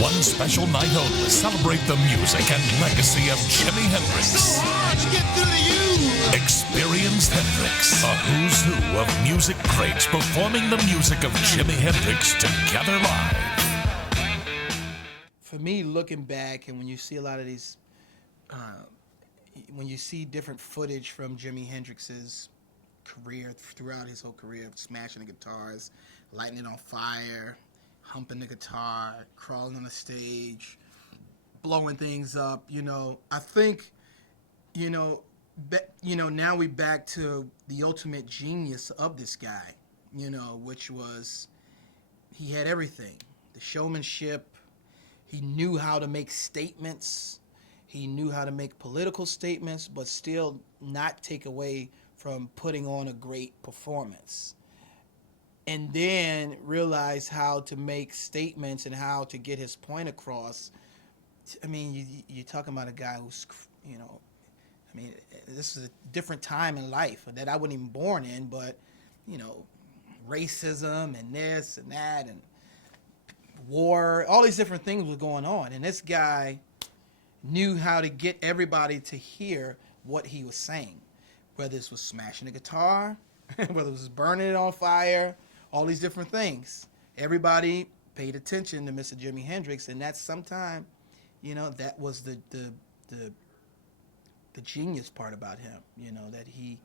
One special night only. Celebrate the music and legacy of Jimi Hendrix. So hard to get through to you. Experience Hendrix, a who's who of music greats performing the music of Jimi Hendrix together live. For me, looking back, and when you see a lot of these, when you see different footage from Jimi Hendrix's career, throughout his whole career, smashing the guitars, lighting it on fire, humping the guitar, crawling on the stage, blowing things up, I think, now we back to the ultimate genius of this guy, which was he had everything. The showmanship, he knew how to make statements, he knew how to make political statements, but still not take away from putting on a great performance. And then realize how to make statements and how to get his point across. I mean, you're talking about a guy who's, this is a different time in life that I wasn't even born in, but, racism and this and that and war, all these different things were going on. And this guy knew how to get everybody to hear what he was saying, whether this was smashing the guitar, whether it was burning it on fire, all these different things. Everybody paid attention to Mr. Jimi Hendrix, and that's sometime, that was the genius part about him, that he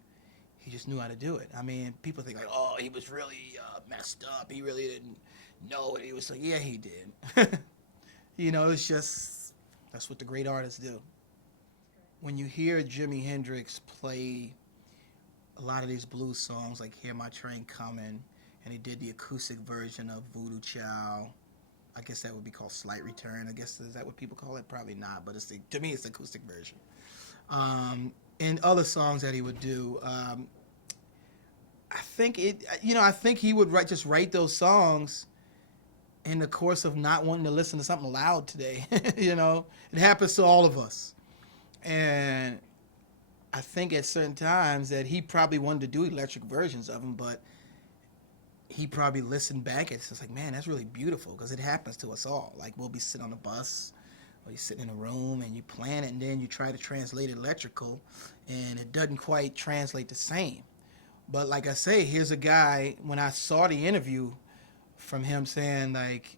just knew how to do it. I mean, people think like, oh, he was really messed up. He really didn't know what he was saying. Yeah, he did. It's just, that's what the great artists do. When you hear Jimi Hendrix play a lot of these blues songs, like Hear My Train Coming, and he did the acoustic version of Voodoo Child. I guess that would be called Slight Return. I guess, is that what people call it? Probably not, but to me, it's the acoustic version. And other songs that he would do. I think he would write those songs in the course of not wanting to listen to something loud today. It happens to all of us. And I think at certain times that he probably wanted to do electric versions of them, but he probably listened back and it's just like, man, that's really beautiful, because it happens to us all. Like, we'll be sitting on a bus or you're sitting in a room and you plan it, and then you try to translate it electrical and it doesn't quite translate the same. But like I say, here's a guy, when I saw the interview from him saying like,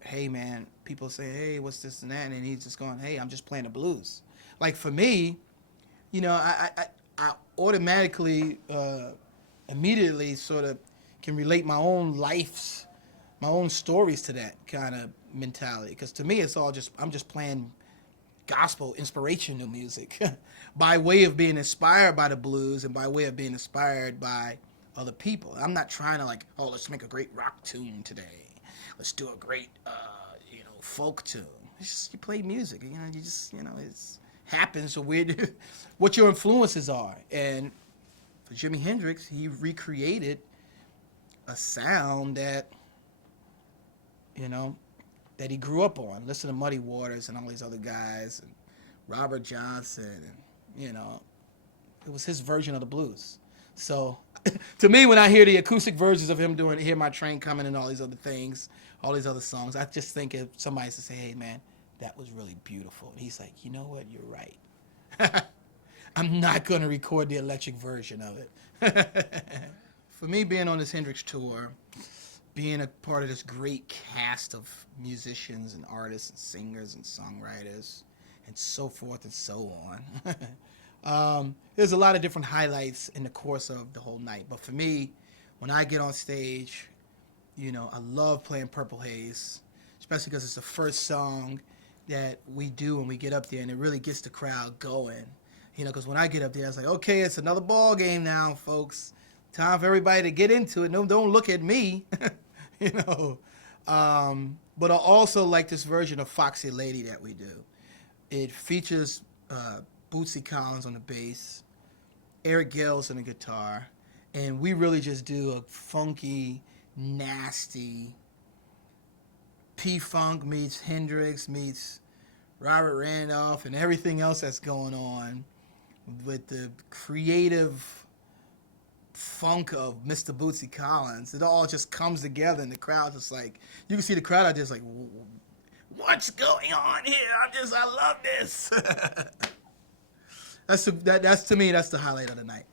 hey man, people say, hey, what's this and that? And he's just going, hey, I'm just playing the blues. Like, for me, I automatically, immediately sort of can relate my own stories to that kind of mentality. Because to me, it's all I'm just playing gospel inspirational music by way of being inspired by the blues and by way of being inspired by other people. I'm not trying to like, oh, let's make a great rock tune today. Let's do a great, folk tune. It's just, you play music, it's happens to weird what your influences are. And for Jimi Hendrix, he recreated a sound that, that he grew up on. Listen to Muddy Waters and all these other guys, and Robert Johnson, and, it was his version of the blues. So, to me, when I hear the acoustic versions of him doing Hear My Train Coming and all these other things, all these other songs, I just think if somebody to say, hey, man, that was really beautiful. And he's like, you know what? You're right. I'm not going to record the electric version of it. For me, being on this Hendrix tour, being a part of this great cast of musicians and artists and singers and songwriters and so forth and so on, there's a lot of different highlights in the course of the whole night. But for me, when I get on stage, I love playing Purple Haze, especially because it's the first song that we do when we get up there, and it really gets the crowd going. Because when I get up there, I was like, okay, it's another ball game now, folks. Time for everybody to get into it. No, don't look at me, But I also like this version of Foxy Lady that we do. It features Bootsy Collins on the bass, Eric Gales on the guitar, and we really just do a funky, nasty P-Funk meets Hendrix meets Robert Randolph and everything else that's going on with the creative funk of Mr. Bootsy Collins. It all just comes together, and the crowd just like, you can see the crowd out there just like, what's going on here? I love this. That's to me, that's the highlight of the night.